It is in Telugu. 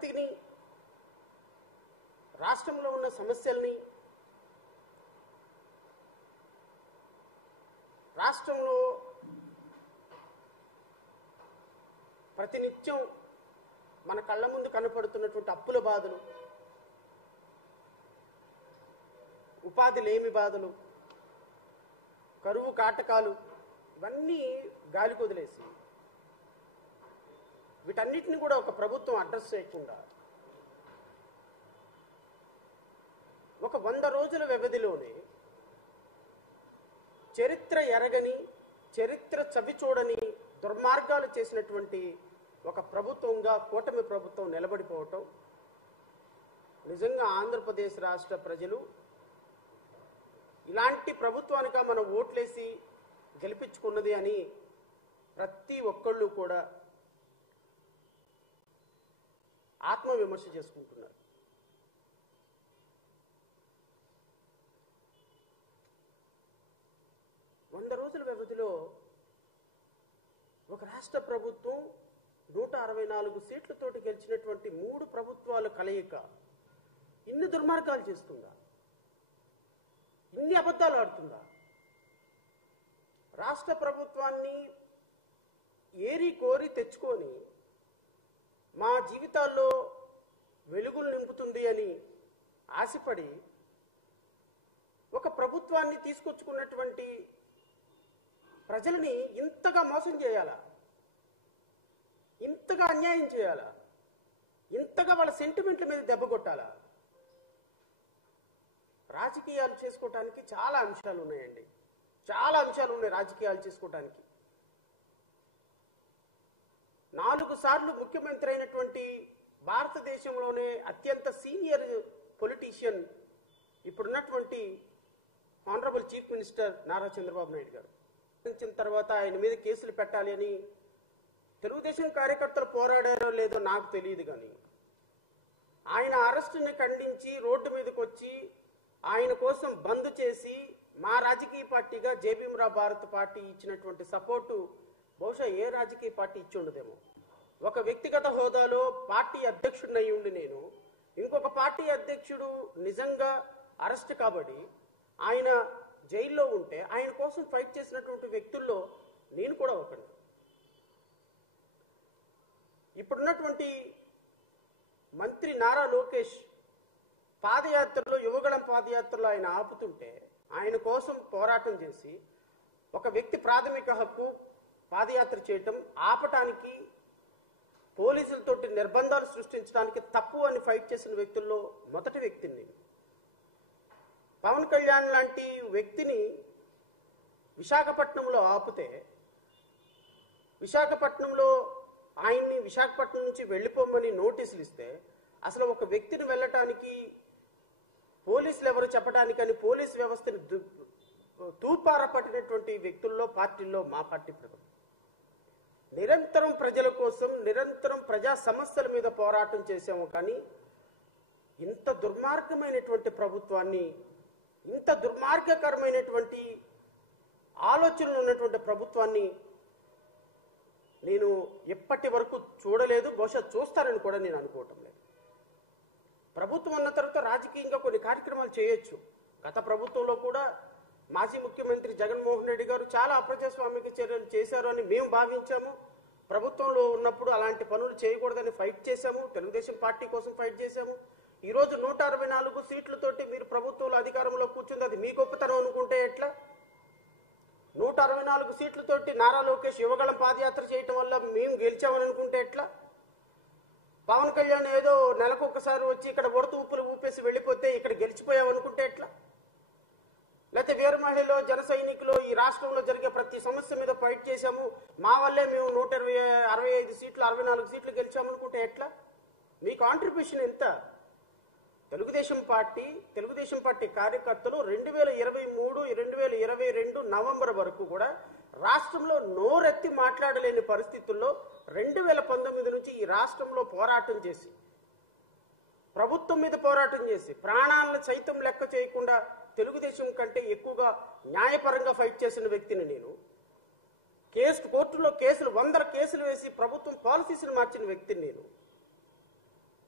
ప్రగతిని, రాష్ట్రంలో ఉన్న సమస్యల్ని, రాష్ట్రంలో ప్రతినిత్యం మన కళ్ళ ముందు కనపడుతున్నటువంటి అప్పుల బాధలు, ఉపాధి లేమి బాధలు, కరువు కాటకాలు ఇవన్నీ గాలికి వదిలేసి వీటన్నిటిని కూడా ఒక ప్రభుత్వం అడ్రస్ చేయకుండా ఒక 100 రోజుల వ్యవధిలోనే చరిత్ర ఎరగని, చరిత్ర చవి చూడని దుర్మార్గాలు చేసినటువంటి ఒక ప్రభుత్వంగా కూటమి ప్రభుత్వం నిలబడిపోవటం నిజంగా ఆంధ్రప్రదేశ్ రాష్ట్ర ప్రజలు ఇలాంటి ప్రభుత్వానిగా మనం ఓట్లేసి గెలిపించుకున్నది అని ప్రతి ఒక్కళ్ళు కూడా ఆత్మవిమర్శ చేసుకుంటున్నారు. వంద రోజుల వ్యవధిలో ఒక రాష్ట్ర ప్రభుత్వం 164 సీట్లతోటి గెలిచినటువంటి 3 ప్రభుత్వాల కలయిక ఇన్ని దుర్మార్గాలు చేస్తుందా? ఇన్ని అబద్ధాలు ఆడుతుందా? రాష్ట్ర ప్రభుత్వాన్ని ఏరి కోరి తెచ్చుకొని మా జీవితాల్లో వెలుగులు నింపుతుంది అని ఆశపడి ఒక ప్రభుత్వాన్ని తీసుకొచ్చుకున్నటువంటి ప్రజలని ఇంతగా మోసం చేయాలా? ఇంతగా అన్యాయం చేయాలా? ఇంతగా వాళ్ళ సెంటిమెంట్ల మీద దెబ్బ కొట్టాలా? రాజకీయాలు చేసుకోవటానికి చాలా అంశాలు ఉన్నాయండి. చాలా అంశాలు ఉన్నాయి రాజకీయాలు చేసుకోవటానికి. 4 సార్లు ముఖ్యమంత్రి అయినటువంటి భారతదేశంలోనే అత్యంత సీనియర్ పొలిటీషియన్ ఇప్పుడున్నటువంటి honourable chief minister Nara Chandrababu Naidu గారు వచ్చిన తర్వాత ఆయన మీద కేసులు పెట్టాలి అని తెలుగుదేశం కార్యకర్తలు పోరాడారో లేదో నాకు తెలియదు, కానీ ఆయన అరెస్టుని ఖండించి రోడ్డు మీదకి వచ్చి ఆయన కోసం బంద్ చేసి మా రాజకీయ పార్టీగా జేబీఎంరావు భారత్ పార్టీ ఇచ్చినటువంటి సపోర్టు బహుశా ఏ రాజకీయ పార్టీ ఇచ్చి ఉండదేమో. ఒక వ్యక్తిగత హోదాలో పార్టీ అధ్యక్షుడిని అయి ఉండి నేను ఇంకొక పార్టీ అధ్యక్షుడు నిజంగా అరెస్ట్ కాబట్టి ఆయన జైల్లో ఉంటే ఆయన కోసం ఫైట్ చేసినటువంటి వ్యక్తుల్లో నేను కూడా ఒకటి. ఇప్పుడున్నటువంటి మంత్రి నారా లోకేష్ పాదయాత్రలో, యువగళం పాదయాత్రలో ఆయన ఆపుతుంటే ఆయన కోసం పోరాటం చేసి ఒక వ్యక్తి ప్రాథమిక హక్కు పాదయాత్ర చేయటం ఆపటానికి పోలీసులతోటి నిర్బంధాలు సృష్టించడానికి తప్పు అని ఫైట్ చేసిన వ్యక్తుల్లో మొదటి వ్యక్తిని నేను. పవన్ కళ్యాణ్ లాంటి వ్యక్తిని విశాఖపట్నంలో ఆపితే విశాఖపట్నంలో ఆయన్ని విశాఖపట్నం నుంచి వెళ్ళిపోమని నోటీసులు ఇస్తే అసలు ఒక వ్యక్తిని వెళ్ళటానికి పోలీసులు ఎవరు చెప్పడానికని పోలీస్ వ్యవస్థని తూర్పార పట్టినటువంటి వ్యక్తుల్లో పార్టీల్లో మా పార్టీ ప్రభుత్వం నిరంతరం ప్రజల కోసం, నిరంతరం ప్రజా సమస్యల మీద పోరాటం చేసాము. కానీ ఇంత దుర్మార్గమైనటువంటి ప్రభుత్వాన్ని, ఇంత దుర్మార్గకరమైనటువంటి ఆలోచనలు ఉన్నటువంటి ప్రభుత్వాన్ని నేను ఎప్పటి వరకు చూడలేదు, బహుశా చూస్తారని కూడా నేను అనుకోవటం లేదు. ప్రభుత్వం అన్న తర్వాత రాజకీయంగా కొన్ని కార్యక్రమాలు చేయొచ్చు. గత ప్రభుత్వంలో కూడా మాజీ ముఖ్యమంత్రి జగన్మోహన్ రెడ్డి గారు చాలా అప్రజాస్వామిక చర్యలు చేశారు అని మేము భావించాము. ప్రభుత్వంలో ఉన్నప్పుడు అలాంటి పనులు చేయకూడదని ఫైట్ చేశాము. తెలుగుదేశం పార్టీ కోసం ఫైట్ చేశాము. ఈరోజు 164 సీట్లతోటి మీరు ప్రభుత్వంలో అధికారంలో కూర్చుంది, అది మీ గొప్పతనం అనుకుంటే ఎట్లా? 164 సీట్లతోటి నారా లోకేష్ యువగళం పాదయాత్ర చేయటం వల్ల మేము గెలిచామని అనుకుంటే ఎట్లా? పవన్ కళ్యాణ్ ఏదో నెలకు ఒకసారి వచ్చి ఇక్కడ ఉడత ఊపులు ఊపేసి వెళ్ళిపోతే ఇక్కడ గెలిచిపోయామనుకుంటే ఎట్లా? లేకపోతే వీర మహిళలో, జన సైనికులు ఈ రాష్ట్రంలో జరిగే ప్రతి సమస్య మీద ఫైట్ చేశాము, మా వల్లే మేము 165 సీట్లు 64 సీట్లు గెలిచామనుకుంటే ఎట్లా? మీ కాంట్రిబ్యూషన్ ఎంత? తెలుగుదేశం పార్టీ కార్యకర్తలు 2023, 2022 నవంబర్ వరకు కూడా రాష్ట్రంలో నోరెత్తి మాట్లాడలేని పరిస్థితుల్లో 2019 నుంచి ఈ రాష్ట్రంలో పోరాటం చేసి, ప్రభుత్వం మీద పోరాటం చేసి, ప్రాణాలను సైతం లెక్క చేయకుండా తెలుగుదేశం కంటే ఎక్కువగా న్యాయపరంగా ఫైట్ చేసిన వ్యక్తిని నేను. కోర్టులో కేసులు 100 కేసులు వేసి ప్రభుత్వం పాలసీస్ని మార్చిన వ్యక్తిని నేను.